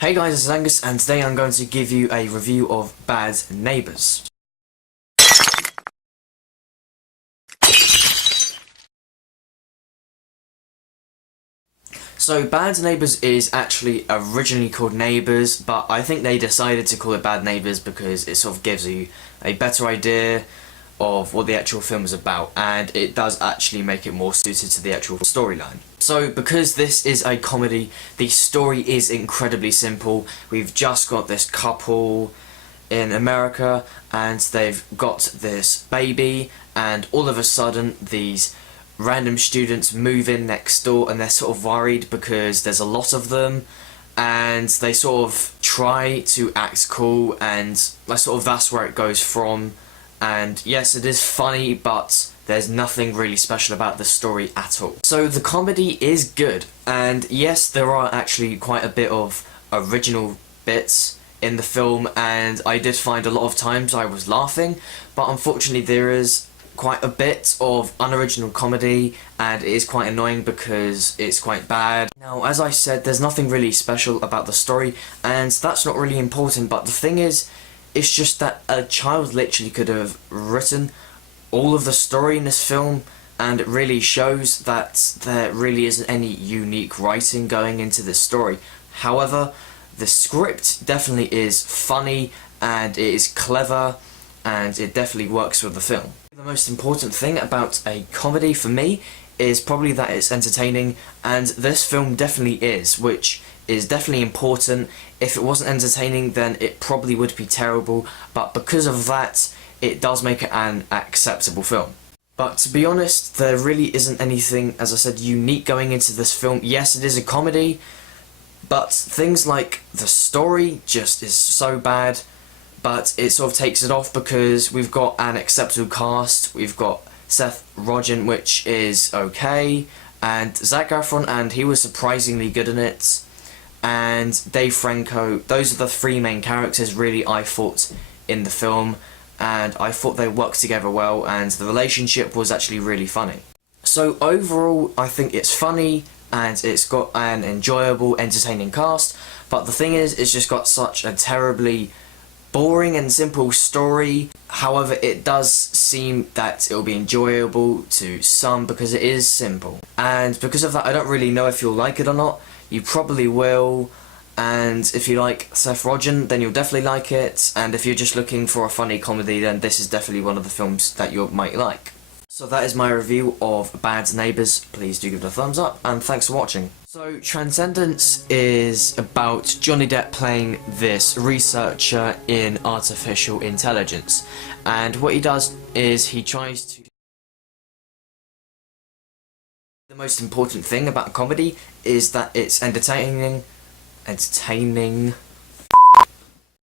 Hey guys, it's Angus, and today I'm going to give you a review of Bad Neighbours. So Bad Neighbours is actually originally called Neighbours, but I think they decided to call it Bad Neighbours because it sort of gives you a better idea of what the actual film is about, and it does actually make it more suited to the actual storyline. So because this is a comedy, the story is incredibly simple. We've just got this couple in America and they've got this baby, and all of a sudden these random students move in next door and they're sort of worried because there's a lot of them, and they sort of try to act cool, and that's where it goes from. And yes, it is funny, but there's nothing really special about the story at all. So the comedy is good, and yes, there are actually quite a bit of original bits in the film, and I did find a lot of times I was laughing, but unfortunately there is quite a bit of unoriginal comedy, and it is quite annoying because it's quite bad. Now, as I said, there's nothing really special about the story, and that's not really important, but the thing is, it's just that a child literally could have written all of the story in this film, and it really shows that there really isn't any unique writing going into this story. However, the script definitely is funny, and it is clever, and it definitely works with the film. The most important thing about a comedy for me is probably that it's entertaining, and this film definitely is, which is definitely important. If it wasn't entertaining, then it probably would be terrible, but because of that, it does make it an acceptable film. But to be honest, there really isn't anything, as I said, unique going into this film. Yes, it is a comedy, but things like the story just is so bad, but it sort of takes it off because we've got an acceptable cast. We've got Seth Rogen, which is okay, and Zac Efron, and he was surprisingly good in it, and Dave Franco. Those are the three main characters really I thought in the film, and I thought they worked together well, and the relationship was actually really funny. So overall, I think it's funny, and it's got an enjoyable, entertaining cast, but the thing is, it's just got such a terribly boring and simple story. However, it does seem that it'll be enjoyable to some because it is simple, and because of that, I don't really know if you'll like it or not. You probably will, and if you like Seth Rogen, then you'll definitely like it, and if you're just looking for a funny comedy, then this is definitely one of the films that you might like. So that is my review of Bad Neighbours. Please do give it a thumbs up, and thanks for watching. So Transcendence is about Johnny Depp playing this researcher in artificial intelligence, and what he does is he tries to... The most important thing about comedy is that it's entertaining.